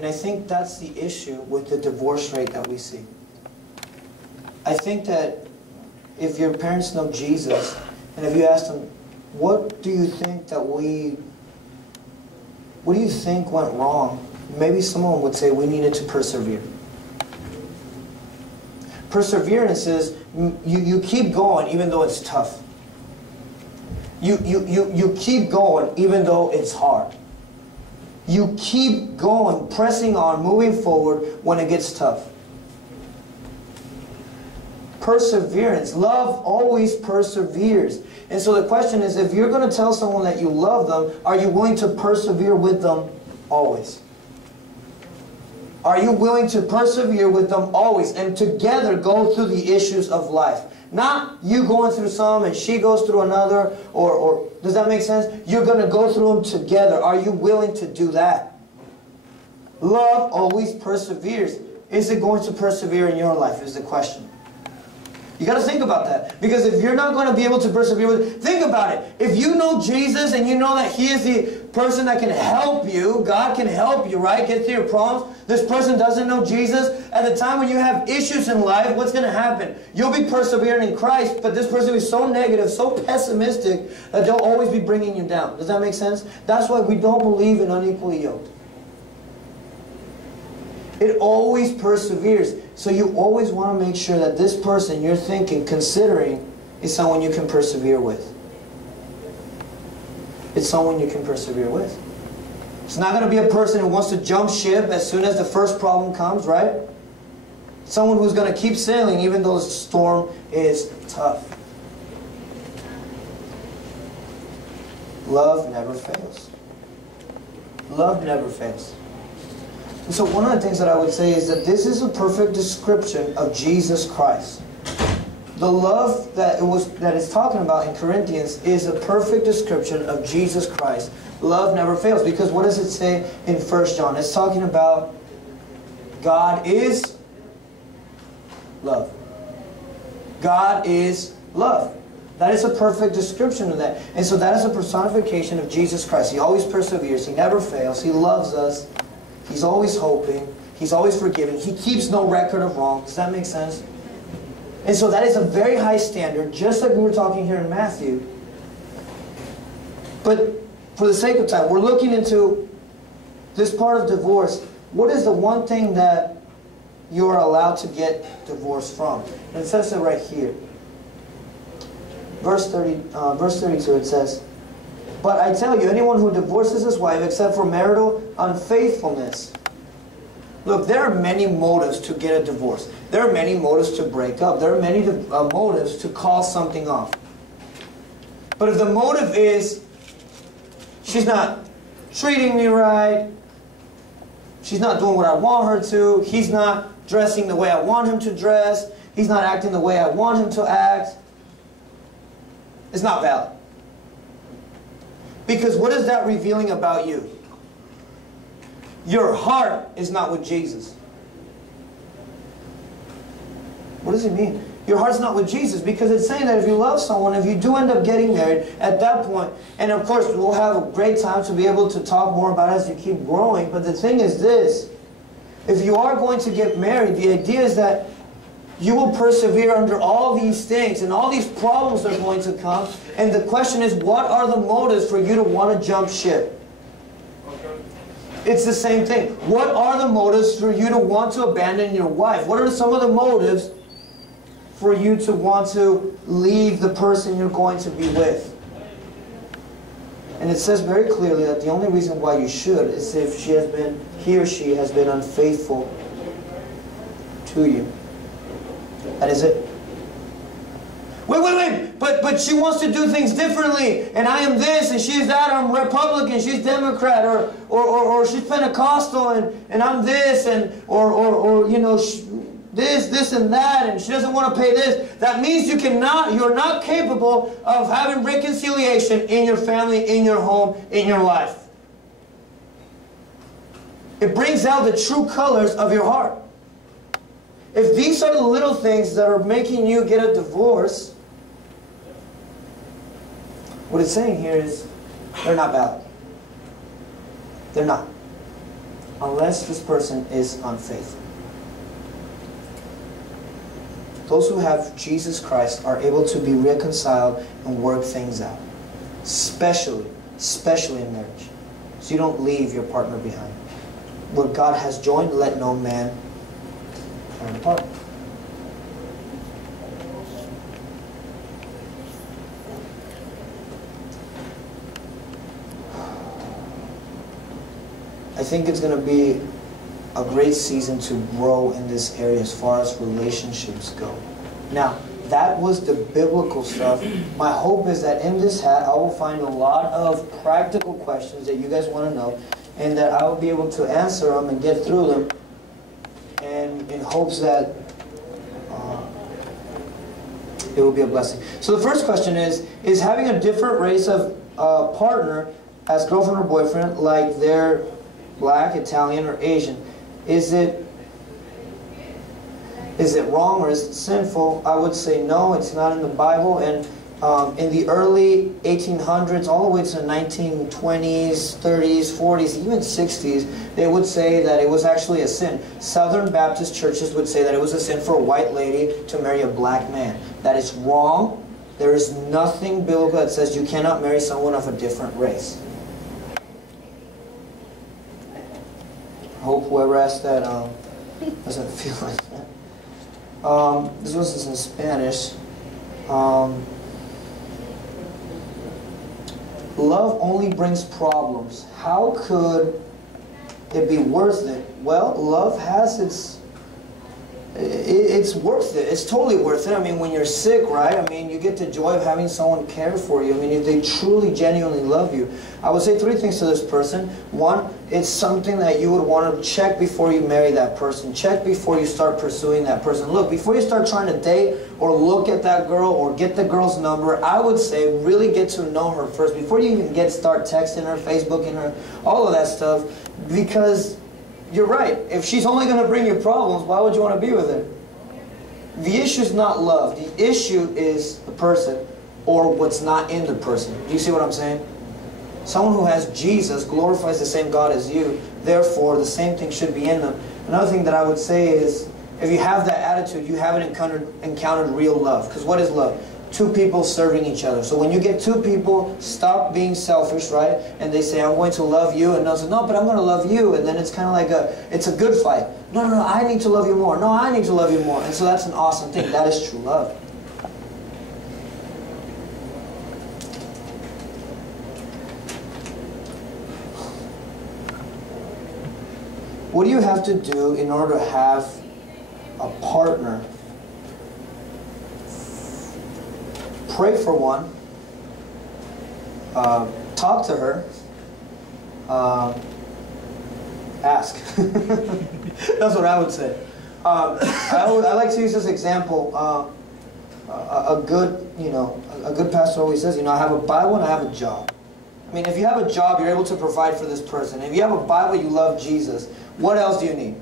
And I think that's the issue with the divorce rate that we see. I think that if your parents know Jesus, and if you ask them, what do you think went wrong? Maybe someone would say we needed to persevere. Perseverance is you keep going even though it's tough. You keep going even though it's hard. You keep going, pressing on, moving forward when it gets tough. Perseverance. Love always perseveres. And so the question is, if you're going to tell someone that you love them, are you willing to persevere with them always? Are you willing to persevere with them always and together go through the issues of life? Not you going through some and she goes through another, or does that make sense? You're going to go through them together. Are you willing to do that? Love always perseveres. Is it going to persevere in your life is the question. You got to think about that. Because if you're not going to be able to persevere with, think about it. If you know Jesus and you know that He is the person that can help you, God can help you, right? Get through your problems. This person doesn't know Jesus. At the time when you have issues in life, what's going to happen? You'll be persevering in Christ, but this person is so negative, so pessimistic, that they'll always be bringing you down. Does that make sense? That's why we don't believe in unequally yoked. It always perseveres. So you always want to make sure that this person you're thinking, considering, is someone you can persevere with. It's someone you can persevere with. It's not going to be a person who wants to jump ship as soon as the first problem comes, right? Someone who's going to keep sailing even though the storm is tough. Love never fails. Love never fails. And so one of the things that I would say is that this is a perfect description of Jesus Christ. The love that it's talking about in Corinthians is a perfect description of Jesus Christ. Love never fails. Because what does it say in 1 John? It's talking about God is love. God is love. That is a perfect description of that. And so that is a personification of Jesus Christ. He always perseveres. He never fails. He loves us. He's always hoping. He's always forgiving. He keeps no record of wrong. Does that make sense? And so that is a very high standard, just like we were talking here in Matthew. But for the sake of time, we're looking into this part of divorce. What is the one thing that you're allowed to get divorced from? And it says it right here. Verse 32, it says, "But I tell you, anyone who divorces his wife except for marital unfaithfulness." Look, there are many motives to get a divorce. There are many motives to break up. There are many motives to call something off. But if the motive is, she's not treating me right, she's not doing what I want her to, he's not dressing the way I want him to dress, he's not acting the way I want him to act, it's not valid. Because what is that revealing about you? Your heart is not with Jesus. What does it mean? Your heart's not with Jesus, because it's saying that if you love someone, if you do end up getting married, at that point, and of course we'll have a great time to be able to talk more about it as you keep growing, but the thing is this, if you are going to get married, the idea is that you will persevere under all these things, and all these problems are going to come, and the question is, what are the motives for you to want to jump ship? It's the same thing. What are the motives for you to want to abandon your wife? What are some of the motives for you to want to leave the person you're going to be with? And it says very clearly that the only reason why you should is if he or she has been unfaithful to you. That is it. Wait, but she wants to do things differently, and I am this, and she's that, I'm Republican, she's Democrat, or she's Pentecostal, and I'm this, and or you know, this and that, and she doesn't want to pay this. That means you're not capable of having reconciliation in your family, in your home, in your life. It brings out the true colors of your heart. If these are the little things that are making you get a divorce, what it's saying here is they're not valid. They're not. unless this person is unfaithful. Those who have Jesus Christ are able to be reconciled and work things out. Especially in marriage. So you don't leave your partner behind. What God has joined, let no man tear apart. I think it's going to be a great season to grow in this area as far as relationships go. Now, that was the biblical stuff. My hope is that in this hat, I will find a lot of practical questions that you guys want to know, and that I will be able to answer them and get through them, and in hopes that it will be a blessing. So the first question is having a different race of partner as girlfriend or boyfriend, like they're black, Italian, or Asian, is it wrong or is it sinful? I would say no, it's not in the Bible. And in the early 1800s, all the way to the 1920s, 30s, 40s, even 60s, they would say that it was actually a sin. Southern Baptist churches would say that it was a sin for a white lady to marry a black man. That is wrong. There is nothing biblical that says you cannot marry someone of a different race. I hope whoever asked that doesn't feel like that. This was in Spanish. Love only brings problems. How could it be worth it? Well, love has it's worth it. It's totally worth it. I mean, when you're sick, right? I mean, you get the joy of having someone care for you. I mean, if they truly, genuinely love you. I would say three things to this person. One, it's something that you would want to check before you marry that person. Check before you start pursuing that person. Look, before you start trying to date or look at that girl or get the girl's number, I would say really get to know her first. Before you even start texting her, Facebooking her, all of that stuff. Because you're right. If she's only going to bring you problems, why would you want to be with her? The issue is not love. The issue is the person or what's not in the person. Do you see what I'm saying? Someone who has Jesus glorifies the same God as you. Therefore, the same thing should be in them. Another thing that I would say is, if you have that attitude, you haven't encountered real love. Because what is love? Two people serving each other. So when you get two people, stop being selfish, right? And they say, I'm going to love you. And they'll say, no, but I'm going to love you. And then it's kind of like it's a good fight. No, I need to love you more. No, I need to love you more. And so that's an awesome thing. That is true love. What do you have to do in order to have a partner? Pray for one. Talk to her. Ask. That's what I would say. I like to use this example. A good pastor always says, I have a Bible and I have a job. I mean, if you have a job, you're able to provide for this person. If you have a Bible, you love Jesus. What else do you need?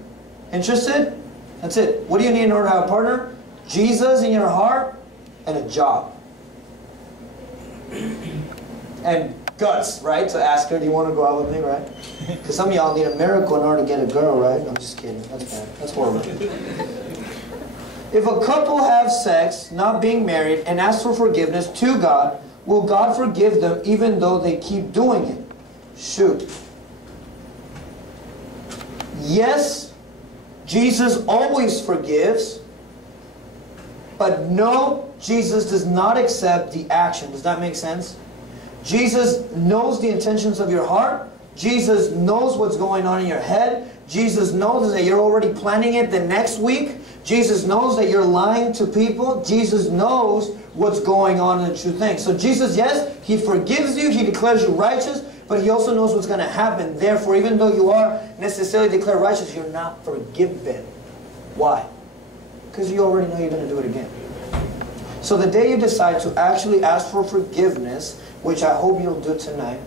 Interested? That's it. What do you need in order to have a partner? Jesus in your heart and a job. And guts, right? To ask her, do you want to go out with me, right? Because some of y'all need a miracle in order to get a girl, right? I'm just kidding. That's bad. That's horrible. If a couple have sex, not being married, and ask for forgiveness to God, will God forgive them even though they keep doing it? Shoot. Yes, Jesus always forgives. But no, Jesus does not accept the action. Does that make sense? Jesus knows the intentions of your heart. Jesus knows what's going on in your head. Jesus knows that you're already planning it the next week. Jesus knows that you're lying to people. Jesus knows what's going on in the true thing. So Jesus, yes, He forgives you. He declares you righteous. But He also knows what's going to happen. Therefore, even though you are necessarily declared righteous, you're not forgiven. Why? Because you already know you're going to do it again. So the day you decide to actually ask for forgiveness, which I hope you'll do tonight,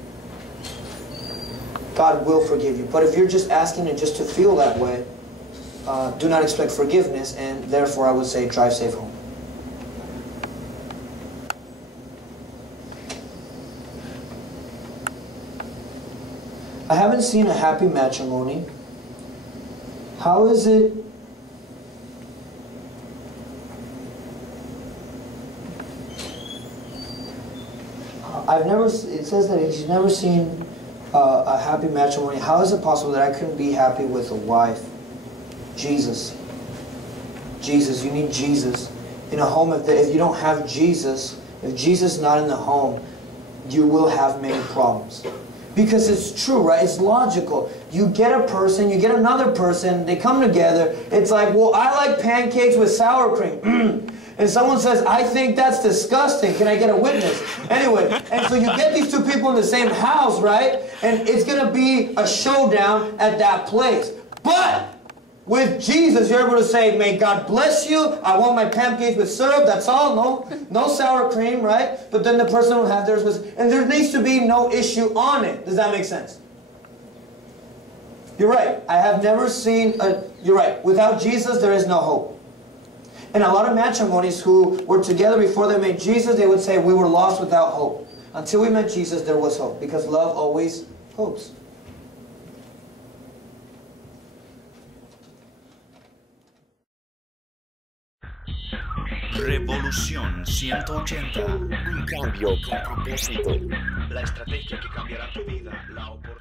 God will forgive you. But if you're just asking it just to feel that way, do not expect forgiveness, and therefore I would say drive safe home. I haven't seen a happy matrimony How is it it says that he's never seen a happy matrimony. How is it possible that I couldn't be happy with a wife? Jesus. Jesus, you need Jesus. In a home, if you don't have Jesus, if Jesus is not in the home, you will have many problems. Because it's true, right? It's logical. You get a person, you get another person, they come together. It's like, well, I like pancakes with sour cream. And someone says, I think that's disgusting. Can I get a witness? Anyway, and so you get these two people in the same house, right? And it's going to be a showdown at that place. But with Jesus, you're able to say, may God bless you. I want my pancakes with syrup. That's all. No sour cream, right? But then the person will have theirs with, and there needs to be no issue on it. Does that make sense? You're right. I have never seen you're right. Without Jesus, there is no hope. And a lot of matrimonies who were together before they met Jesus, they would say, we were lost without hope. Until we met Jesus, there was hope. Because love always hopes. Revolución 180. Un cambio con propósito. La estrategia que cambiará tu vida. La oportunidad.